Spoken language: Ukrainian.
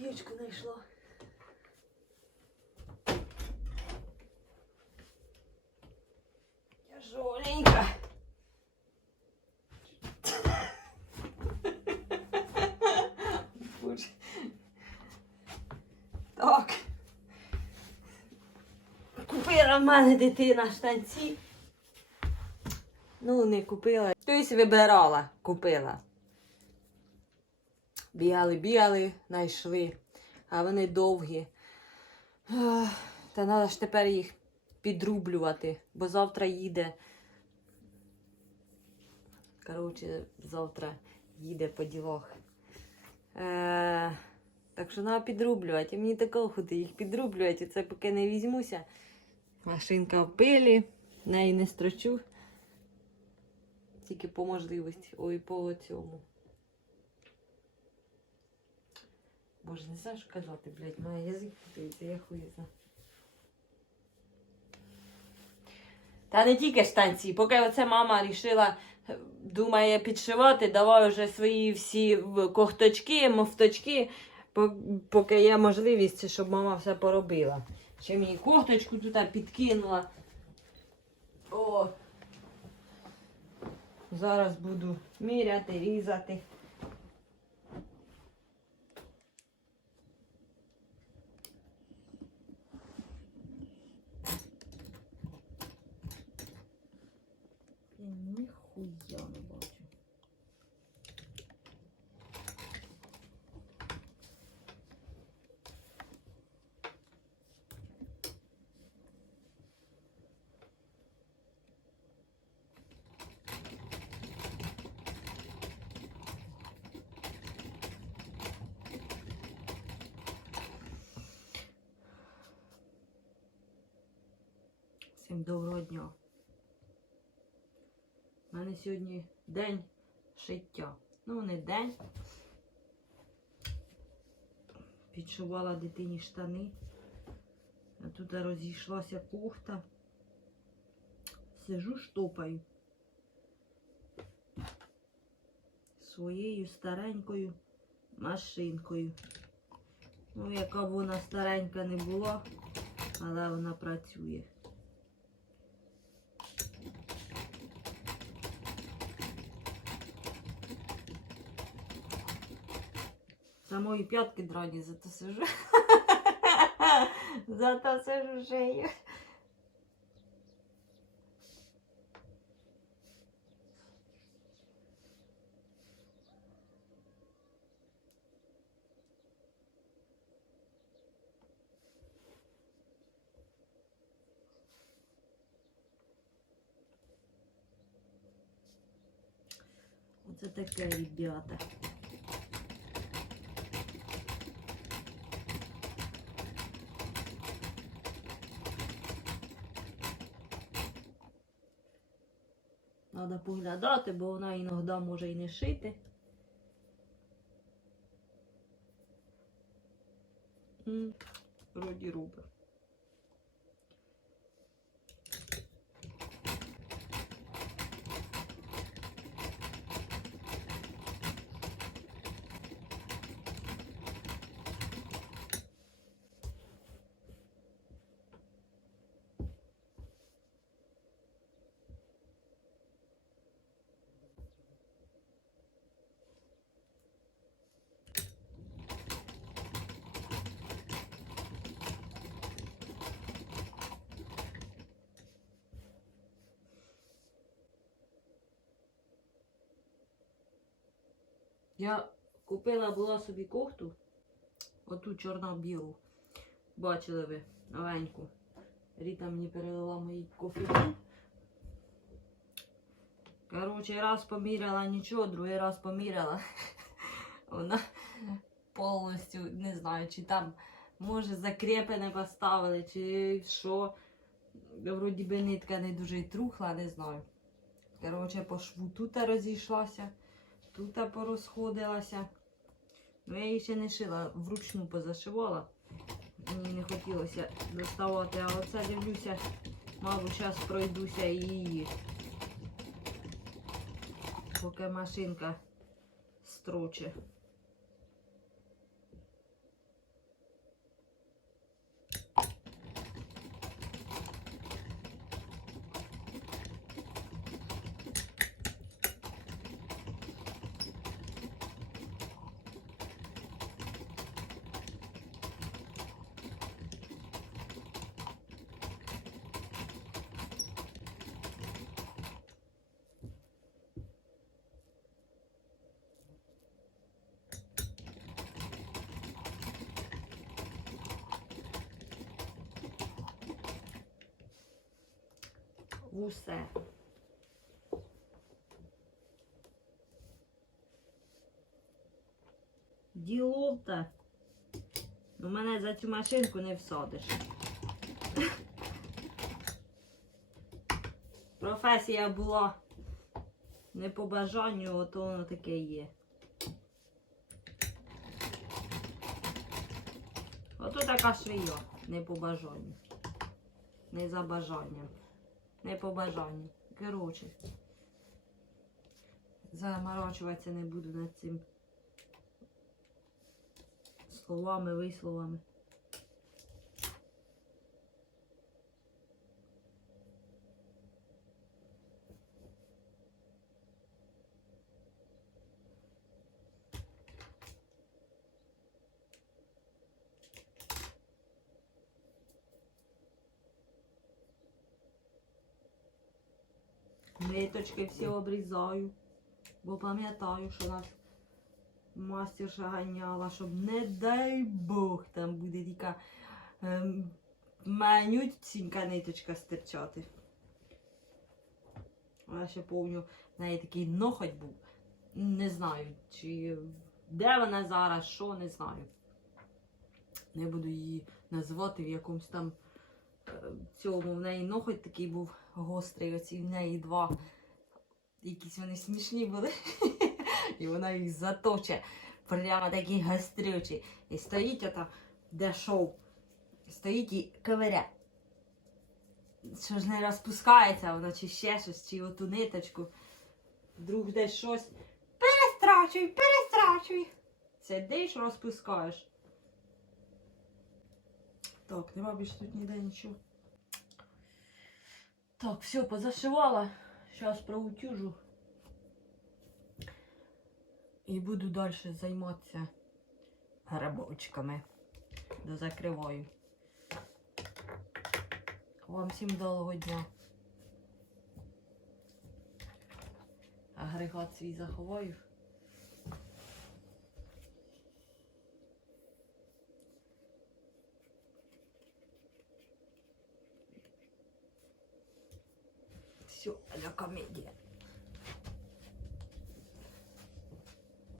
копійочку знайшла. Тяжоленька. Боже. Так. Купила в мене дитина штанці. Ну, не купила. Тобто вибирала, купила. Бігали, бігали, знайшли, а вони довгі. Та треба ж тепер їх підрублювати, бо завтра їде. Коротше, завтра їде по ділах. Е, так що треба підрублювати. Мені такого ходи їх підрублювати. Це поки не візьмуся. Машинка в пилі, неї не строчу. Тільки по можливості. Ой, по цьому. Боже, не знаю, що казати, блядь, має язик путається, я хуй знаю. Та не тільки штанці, поки оце мама рішила, думає підшивати, давай вже свої всі когточки, мовточки, поки є можливість, щоб мама все поробила. Ще мені когточку тут підкинула. О. Зараз буду міряти, різати. Я ніхуя не бачу. Всім доброго дня. У мене сьогодні день шиття. Ну, не день. Підшивала дитині штани. А тут розійшлася кухта. Сижу, штопаю. Своєю старенькою машинкою. Ну, яка б вона старенька не була, але вона працює. Самої п'ятки драні, зато сижу. зато сижу шею. Оце таке, ребята. Треба поглядати, бо вона іноді може і не шити. Вроді робить. Я купила була собі кофту, оту чорно-білу. Бачили ви новеньку. Ріта мені перелила мої кофе. Коротше, раз поміряла нічого, другий раз поміряла. Вона повністю не знаю, чи там, може, закрепи поставили, чи що. Вроді би нитка не дуже трухла, не знаю. Коротше, по шву тут розійшлася. Тут порозходилася. Ну, я її ще не шила, вручну позашивала. Мені не хотілося доставати, а оце дивлюся, мабуть, зараз пройдуся і її. Поки машинка строче. Усе. Ділов-то. Ну, мене за цю машинку не всадиш. Професія була не по бажанню, ото воно таке є. Ото така швія, не по бажанню. Не за бажанням. Не по бажанню. Коротше. Заморочуватися не буду над цим словами, висловами. Ниточки всі обрізаю, бо пам'ятаю, що нас мастерша ганяла, щоб не дай Бог там буде така ем, манютінька ниточка стирчати. Я ще помню, в неї такий нохоть був. Не знаю, чи де вона зараз, що не знаю. Не буду її називати в якомусь там цьому. В неї нохоть такий був гострий, оці в неї два. Якісь вони смішні були. І вона їх заточе. Прямо такі гострючі. І стоїть ото, де шоу. Стоїть і ковиря. Що ж не розпускається, вона чи ще щось, чи оту ниточку. Вдруг десь щось. Перестрачуй, перестрачуй. Сидиш, розпускаєш. Так, нема більше тут ніде нічого. Так, все, позашивала. Зараз проутюжу. І буду далі займатися грибочками. Дозакриваю. Вам всім доброго дня. Агрегат свій заховаю. Все, а комедія.